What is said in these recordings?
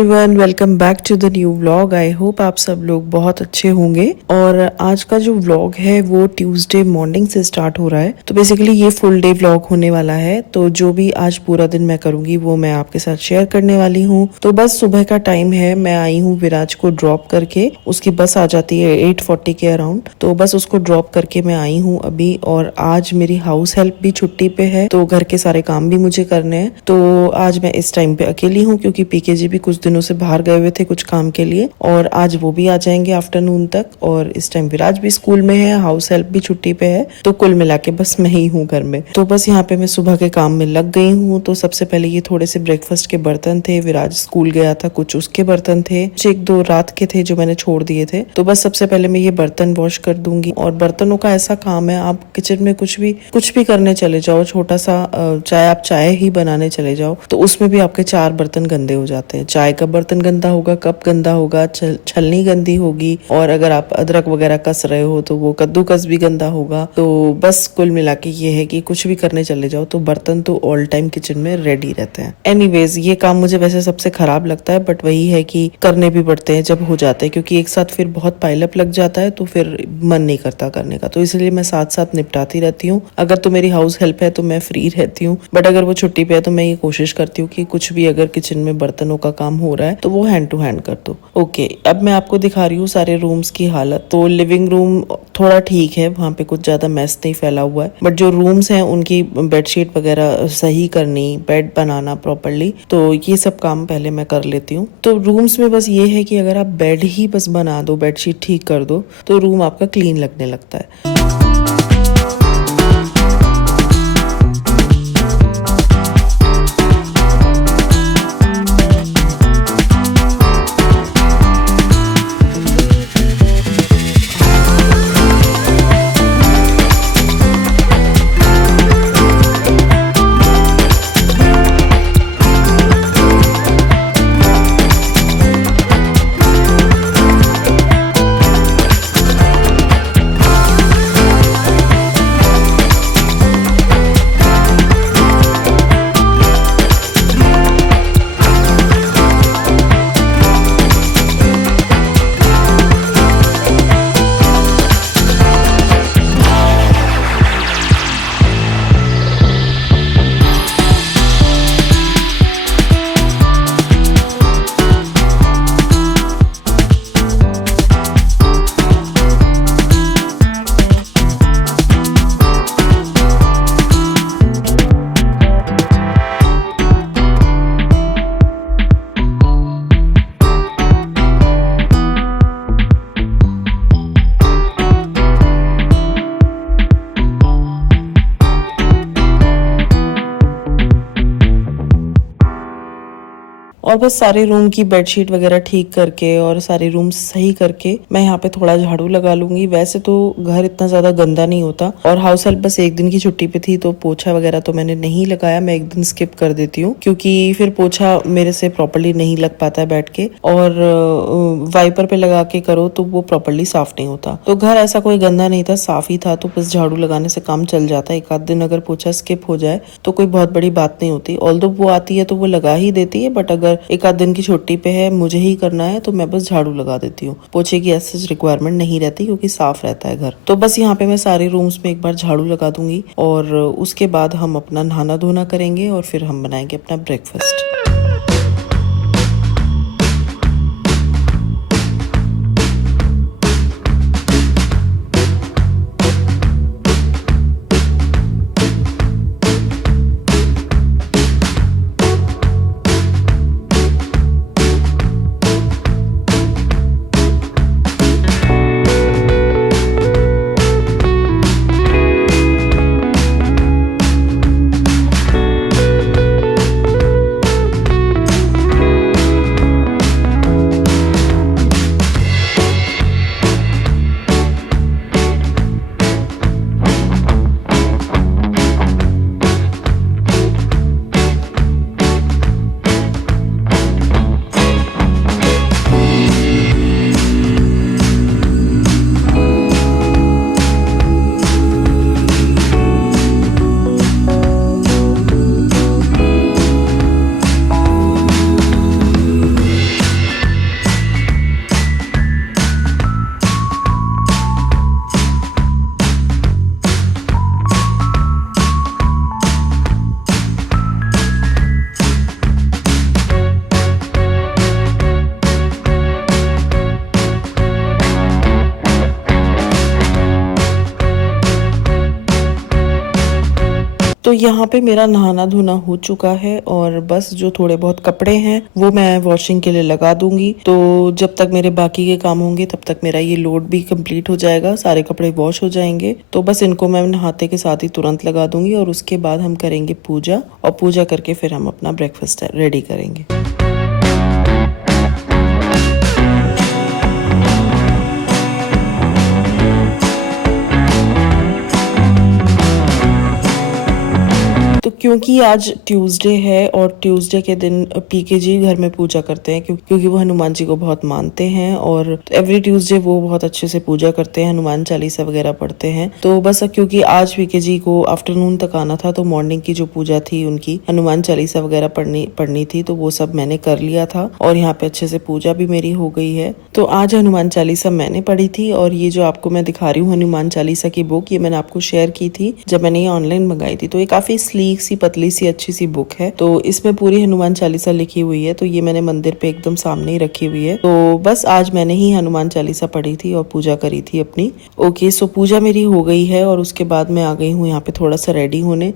Everyone, welcome back to the new vlog. I hope आप सब लोग बहुत अच्छे होंगे। और आज का जो व्लॉग है वो ट्यूसडे मॉर्निंग से स्टार्ट हो रहा है। तो बेसिकली ये फुल डे व्लॉग होने वाला है। तो जो भी आज पूरा दिन मैं करूंगी वो मैं आपके साथ शेयर करने वाली हूँ। तो बस सुबह का टाइम है, मैं आई हूँ विराज को ड्रॉप करके। उसकी बस आ जाती है 8:40 के अराउंड। तो बस उसको ड्रॉप करके मैं आई हूँ अभी। और आज मेरी हाउस हेल्प भी छुट्टी पे है, तो घर के सारे काम भी मुझे करने हैं। तो आज मैं इस टाइम पे अकेली हूँ क्योंकि पीके जी भी कुछ दिनों से बाहर गए हुए थे कुछ काम के लिए, और आज वो भी आ जाएंगे आफ्टरनून तक। और इस टाइम विराज भी स्कूल में है, हाउस हेल्प भी छुट्टी पे है। तो कुल मिला के बस मैं ही हूँ घर में। तो बस यहाँ पे मैं सुबह के काम में लग गई हूँ। तो सबसे पहले ये थोड़े से ब्रेकफास्ट के बर्तन थे, विराज स्कूल गया था, कुछ उसके बर्तन थे, कुछ एक दो रात के थे जो मैंने छोड़ दिए थे। तो बस सबसे पहले मैं ये बर्तन वॉश कर दूंगी। और बर्तनों का ऐसा काम है, आप किचन में कुछ भी करने चले जाओ, छोटा सा चाहे आप चाय ही बनाने चले जाओ तो उसमें भी आपके 4 बर्तन गंदे हो जाते हैं। चाय का बर्तन गंदा होगा, कप गंदा होगा, छलनी गंदी होगी, और अगर आप अदरक वगैरह कस रहे हो तो वो कद्दूकस भी गंदा होगा। तो बस कुल मिला के ये है कि कुछ भी करने चले जाओ तो बर्तन तो ऑल टाइम किचन में रेडी रहते हैं। एनीवेज, ये काम मुझे वैसे सबसे खराब लगता है, बट वही है कि करने भी पड़ते हैं जब हो जाते हैं, क्योंकि एक साथ फिर बहुत पाइलअप लग जाता है तो फिर मन नहीं करता करने का। तो इसलिए मैं साथ साथ निपटाती रहती हूँ। अगर तो मेरी हाउस हेल्प है तो मैं फ्री रहती हूँ, बट अगर वो छुट्टी पे है तो मैं ये कोशिश करती हूँ कि कुछ भी अगर किचन में बर्तनों का काम हो रहा है तो वो हैंड टू हैंड कर दो। ओके, अब मैं आपको दिखा रही हूँ सारे रूम्स की हालत। तो लिविंग रूम थोड़ा ठीक है, वहाँ पे कुछ ज्यादा मैस नहीं फैला हुआ है, बट जो रूम्स हैं उनकी बेडशीट वगैरह सही करनी, बेड बनाना प्रॉपरली, तो ये सब काम पहले मैं कर लेती हूँ। तो रूम्स में बस ये है कि अगर आप बेड ही बस बना दो, बेडशीट ठीक कर दो, तो रूम आपका क्लीन लगने लगता है। और बस सारे रूम की बेडशीट वगैरह ठीक करके और सारे रूम सही करके मैं यहाँ पे थोड़ा झाड़ू लगा लूंगी। वैसे तो घर इतना ज्यादा गंदा नहीं होता, और हाउस हेल्प बस एक दिन की छुट्टी पे थी तो पोछा वगैरह तो मैंने नहीं लगाया, मैं एक दिन स्किप कर देती हूँ क्योंकि फिर पोछा मेरे से प्रॉपरली नहीं लग पाता है बैठ के, और वाइपर पे लगा के करो तो वो प्रॉपरली साफ नहीं होता। तो घर ऐसा कोई गंदा नहीं था, साफ ही था, तो बस झाड़ू लगाने से काम चल जाता है। एक आध दिन अगर पोछा स्किप हो जाए तो कोई बहुत बड़ी बात नहीं होती। ऑल्दो वो आती है तो वो लगा ही देती है, बट अगर एक आध दिन की छुट्टी पे है, मुझे ही करना है, तो मैं बस झाड़ू लगा देती हूँ। पोछे की ऐसी रिक्वायरमेंट नहीं रहती क्योंकि साफ रहता है घर। तो बस यहाँ पे मैं सारे रूम्स में एक बार झाड़ू लगा दूंगी, और उसके बाद हम अपना नहाना धोना करेंगे और फिर हम बनाएंगे अपना ब्रेकफास्ट। तो यहाँ पे मेरा नहाना धोना हो चुका है और बस जो थोड़े बहुत कपड़े हैं वो मैं वॉशिंग के लिए लगा दूंगी। तो जब तक मेरे बाकी के काम होंगे तब तक मेरा ये लोड भी कंप्लीट हो जाएगा, सारे कपड़े वॉश हो जाएंगे। तो बस इनको मैं नहाते के साथ ही तुरंत लगा दूंगी और उसके बाद हम करेंगे पूजा, और पूजा करके फिर हम अपना ब्रेकफास्ट रेडी करेंगे। तो क्योंकि आज ट्यूसडे है और ट्यूसडे के दिन पीके जी घर में पूजा करते हैं, क्योंकि वो हनुमान जी को बहुत मानते हैं और एवरी ट्यूसडे वो बहुत अच्छे से पूजा करते हैं, हनुमान चालीसा वगैरह पढ़ते हैं। तो बस क्योंकि आज पीके जी को आफ्टरनून तक आना था तो मॉर्निंग की जो पूजा थी उनकी हनुमान चालीसा वगैरह पढ़नी थी, तो वो सब मैंने कर लिया था और यहाँ पे अच्छे से पूजा भी मेरी हो गई है। तो आज हनुमान चालीसा मैंने पढ़ी थी और ये जो आपको मैं दिखा रही हूँ हनुमान चालीसा की बुक, ये मैंने आपको शेयर की थी जब मैंने ये ऑनलाइन मंगाई थी। तो ये काफी स्लीक सी पतली सी अच्छी सी बुक है, तो इसमें पूरी हनुमान चालीसा लिखी हुई है। तो ये मैंने मंदिर पे एकदम सामने ही रखी हुई है। तो बस आज मैंने ही हनुमान चालीसा पढ़ी थी और पूजा करी थी अपनी। ओके, सो पूजा मेरी हो गई है और उसके बाद मैं आ गई हूँ यहाँ पे थोड़ा सा रेडी होने।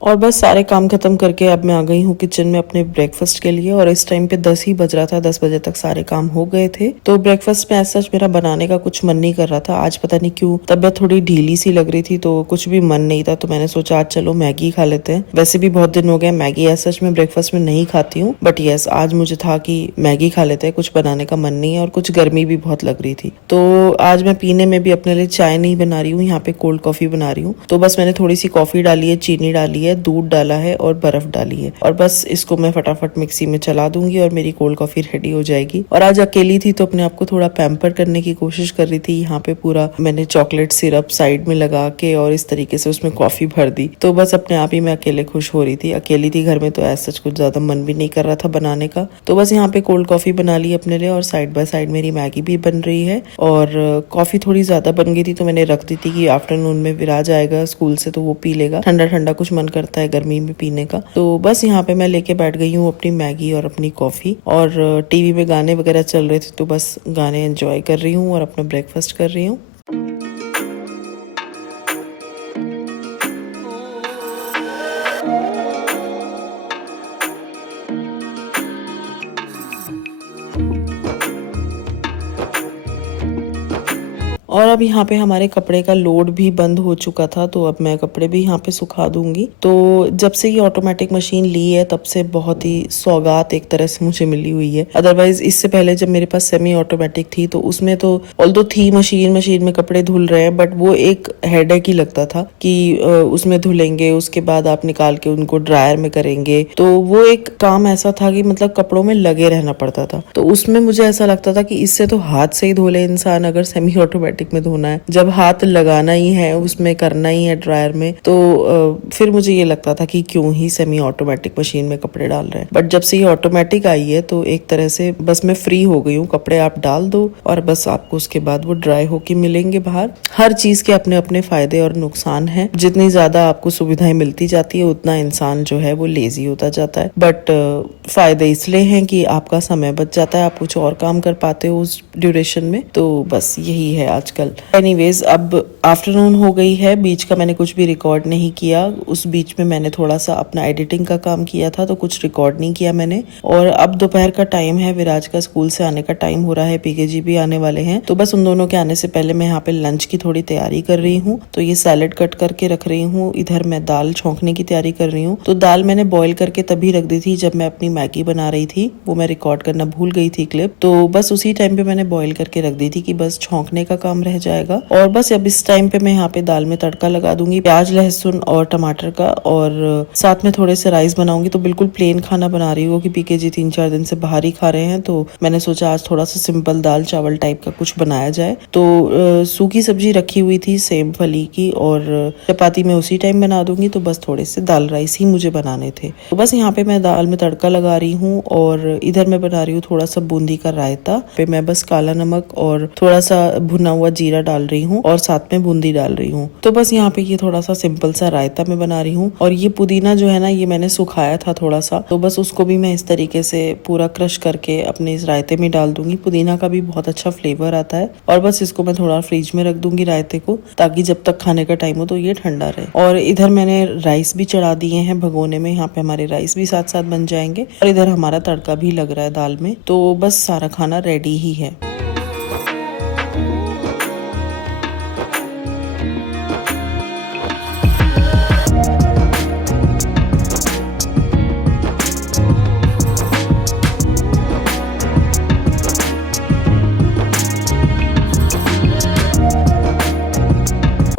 और बस सारे काम खत्म करके अब मैं आ गई हूँ किचन में अपने ब्रेकफास्ट के लिए, और इस टाइम पे 10 ही बज रहा था, 10 बजे तक सारे काम हो गए थे। तो ब्रेकफास्ट में ऐसा मेरा बनाने का कुछ मन नहीं कर रहा था। आज पता नहीं क्यों तबीयत थोड़ी ढीली सी लग रही थी, तो कुछ भी मन नहीं था। तो मैंने सोचा आज चलो मैगी खा लेते हैं। वैसे भी बहुत दिन हो गए मैगी ऐसा मैं ब्रेकफास्ट में नहीं खाती हूँ, बट यस आज मुझे था कि मैगी खा लेते हैं, कुछ बनाने का मन नहीं है और कुछ गर्मी भी बहुत लग रही थी। तो आज मैं पीने में भी अपने लिए चाय नहीं बना रही हूँ, यहाँ पे कोल्ड कॉफी बना रही हूँ। तो बस मैंने थोड़ी सी कॉफी डाली है, चीनी डाली है, दूध डाला है और बर्फ डाली है, और बस इसको मैं फटाफट मिक्सी में चला दूंगी और मेरी कोल्ड कॉफी रेडी हो जाएगी। और आज अकेली थी तो अपने आप को थोड़ा पैम्पर करने की कोशिश कर रही थी। यहाँ पे पूरा मैंने चॉकलेट सिरप साइड में लगा के और इस तरीके से उसमें कॉफी भर दी। तो बस अपने आप ही मैं अकेले खुश हो रही थी। अकेली थी घर में तो ऐसा कुछ ज्यादा मन भी नहीं कर रहा था बनाने का। तो बस यहाँ पे कोल्ड कॉफी बना ली अपने लिए और साइड बाय साइड मेरी मैगी भी बन रही है। और कॉफी थोड़ी ज्यादा बन गई थी तो मैंने रख दी थी कि आफ्टरनून में विराज आएगा स्कूल से तो वो पी लेगा। ठंडा ठंडा कुछ मन करता है गर्मी में पीने का। तो बस यहाँ पे मैं लेके बैठ गई हूँ अपनी मैगी और अपनी कॉफी, और टीवी में गाने वगैरह चल रहे थे तो बस गाने एंजॉय कर रही हूँ और अपना ब्रेकफास्ट कर रही हूँ। और अब यहाँ पे हमारे कपड़े का लोड भी बंद हो चुका था, तो अब मैं कपड़े भी यहाँ पे सुखा दूंगी। तो जब से ये ऑटोमेटिक मशीन ली है तब से बहुत ही सौगात एक तरह से मुझे मिली हुई है। अदरवाइज इससे पहले जब मेरे पास सेमी ऑटोमेटिक थी तो उसमें तो ऑल्दो थी मशीन में कपड़े धुल रहे हैं, बट वो एक हेडेक ही लगता था कि उसमें धुलेंगे, उसके बाद आप निकाल के उनको ड्रायर में करेंगे। तो वो एक काम ऐसा था कि मतलब कपड़ों में लगे रहना पड़ता था। तो उसमें मुझे ऐसा लगता था कि इससे तो हाथ से ही धो ले इंसान अगर सेमी ऑटोमेटिक में धोना है। जब हाथ लगाना ही है उसमें करना ही है ड्रायर में, तो फिर मुझे ये लगता था कि क्यों ही सेमी ऑटोमेटिक मशीन में कपड़े डाल रहे हैं। बट जब से ये ऑटोमेटिक आई है तो एक तरह से बस मैं फ्री हो गई हूँ। कपड़े आप डाल दो और बस आपको उसके बाद वो ड्राई होके मिलेंगे बाहर। हर चीज के अपने अपने फायदे और नुकसान है। जितनी ज्यादा आपको सुविधाएं मिलती जाती है उतना इंसान जो है वो लेजी होता जाता है। बट फायदे इसलिए हैं कि आपका समय बच जाता है, आप कुछ और काम कर पाते हो उस ड्यूरेशन में। तो बस यही है आज आजकल। एनीवेज अब आफ्टरनून हो गई है, बीच का मैंने कुछ भी रिकॉर्ड नहीं किया। उस बीच में मैंने थोड़ा सा अपना एडिटिंग का काम किया था, तो कुछ रिकॉर्ड नहीं किया मैंने। और अब दोपहर का टाइम है, विराज का स्कूल से आने का टाइम हो रहा है, पीकेजी भी आने वाले हैं। तो बस उन दोनों के आने से पहले मैं यहाँ पे लंच की थोड़ी तैयारी कर रही हूँ। तो ये सैलेड कट करके रख रही हूँ, इधर मैं दाल छौंकने की तैयारी कर रही हूँ। तो दाल मैंने बॉईल करके तभी रख दी थी जब मैं अपनी मैगी बना रही थी, वो मैं रिकॉर्ड करना भूल गई थी क्लिप। तो बस उसी टाइम पे मैंने बॉईल करके रख दी थी कि बस छौंकने का काम रह जाएगा। और बस अब इस टाइम पे मैं यहाँ पे दाल में तड़का लगा दूंगी, प्याज लहसुन और टमाटर का, और साथ में थोड़े से राइस बनाऊंगी। तो बिल्कुल प्लेन खाना बना रही हूँ कि पीकेजी 3-4 दिन से बाहर ही खा रहे हैं, तो मैंने सोचा आज थोड़ा सा सिंपल दाल चावल टाइप का कुछ बनाया जाए। तो सूखी सब्जी रखी हुई थी सेम फली की, और चपाती मैं उसी टाइम बना दूंगी। तो बस थोड़े से दाल राइस ही मुझे बनाने थे। तो बस यहाँ पे मैं दाल में तड़का लगा रही हूँ, और इधर मैं बना रही हूँ थोड़ा सा बूंदी का रायता। पे मैं बस काला नमक और थोड़ा सा भुना हुआ जीरा डाल रही हूँ, और साथ में बूंदी डाल रही हूँ। तो बस यहाँ पे ये थोड़ा सा सिंपल सा रायता मैं बना रही हूँ। और ये पुदीना जो है ना, ये मैंने सुखाया था थोड़ा सा, तो बस उसको भी मैं इस तरीके से पूरा क्रश करके अपने इस रायते में डाल दूंगी। पुदीना का भी बहुत अच्छा फ्लेवर आता है। और बस इसको मैं थोड़ा फ्रिज में रख दूंगी रायते को, ताकि जब तक खाने का टाइम हो तो ये ठंडा रहे। और इधर मैंने राइस भी चढ़ा दिए हैं भगोने में, यहाँ पे हमारे राइस भी साथ साथ बन जाएंगे। और इधर हमारा तड़का भी लग रहा है दाल में। तो बस सारा खाना रेडी ही है।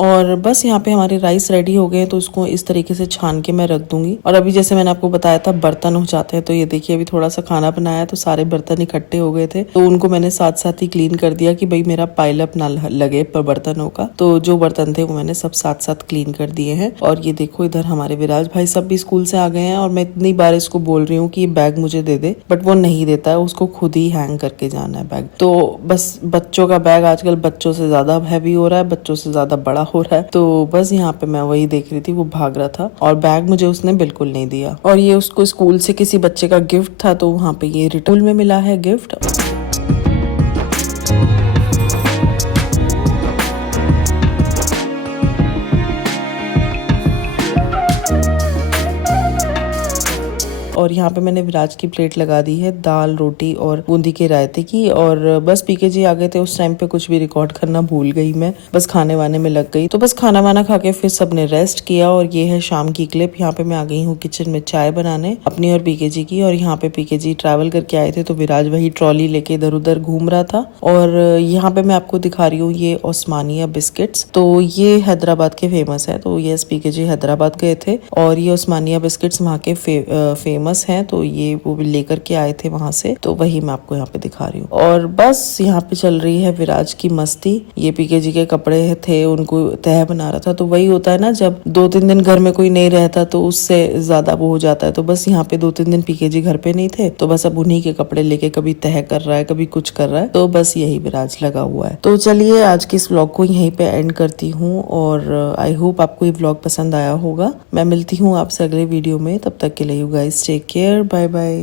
और बस यहाँ पे हमारे राइस रेडी हो गए, तो उसको इस तरीके से छान के मैं रख दूंगी। और अभी जैसे मैंने आपको बताया था बर्तन हो जाते हैं, तो ये देखिए अभी थोड़ा सा खाना बनाया तो सारे बर्तन इकट्ठे हो गए थे, तो उनको मैंने साथ साथ ही क्लीन कर दिया कि भाई मेरा पाइल अप ना लगे पर बर्तनों का। तो जो बर्तन थे वो मैंने सब साथ साथ क्लीन कर दिए हैं। और ये देखो इधर हमारे विराज भाई सब भी स्कूल से आ गए हैं, और मैं इतनी बार इसको बोल रही हूँ कि ये बैग मुझे दे दे, बट वो नहीं देता है, उसको खुद ही हैंग करके जाना है बैग। तो बस बच्चों का बैग आजकल बच्चों से ज्यादा हैवी हो रहा है, बच्चों से ज्यादा बड़ा हो रहा है। तो बस यहाँ पे मैं वही देख रही थी, वो भाग रहा था और बैग मुझे उसने बिल्कुल नहीं दिया। और ये उसको स्कूल से किसी बच्चे का गिफ्ट था, तो वहाँ पे ये रिटर्न में मिला है गिफ्ट। और यहाँ पे मैंने विराज की प्लेट लगा दी है दाल रोटी और बूंदी के रायते की। और बस पीकेजी आ गए थे, उस टाइम पे कुछ भी रिकॉर्ड करना भूल गई मैं, बस खाने वाने में लग गई। तो बस खाना वाना खा के फिर सबने रेस्ट किया। और ये है शाम की क्लिप। यहाँ पे मैं आ गई हूँ किचन में चाय बनाने अपनी और पीकेजी की। और यहाँ पे पीकेजी ट्रैवल करके आए थे, तो विराज वही ट्रॉली लेके इधर उधर घूम रहा था। और यहाँ पे मैं आपको दिखा रही हूँ ये ओस्मानिया बिस्किट्स। तो ये हैदराबाद के फेमस है। तो ये पीकेजी हैदराबाद गए थे, और ये ओस्मानिया बिस्किट्स वहाँ के फेमस हैं, तो ये वो भी लेकर के आए थे वहां से। तो वही मैं आपको यहाँ पे दिखा रही हूँ। और बस यहाँ पे चल रही है विराज की मस्ती। ये पीकेजी के कपड़े थे, उनको तह बना रहा था। तो वही होता है ना, जब 2-3 दिन घर में कोई नहीं रहता तो उससे ज्यादा वो हो जाता है। तो बस यहाँ पे 2-3 दिन पीकेजी घर पे नहीं थे, तो बस अब उन्हीं के कपड़े लेके कभी तह कर रहा है, कभी कुछ कर रहा है। तो बस यही विराज लगा हुआ है। तो चलिए आज के इस व्लॉग को यहीं पे एंड करती हूँ, और आई होप आपको ये व्लॉग पसंद आया होगा। मैं मिलती हूँ आपसे अगले वीडियो में, तब तक के लिए you guys take care, bye bye.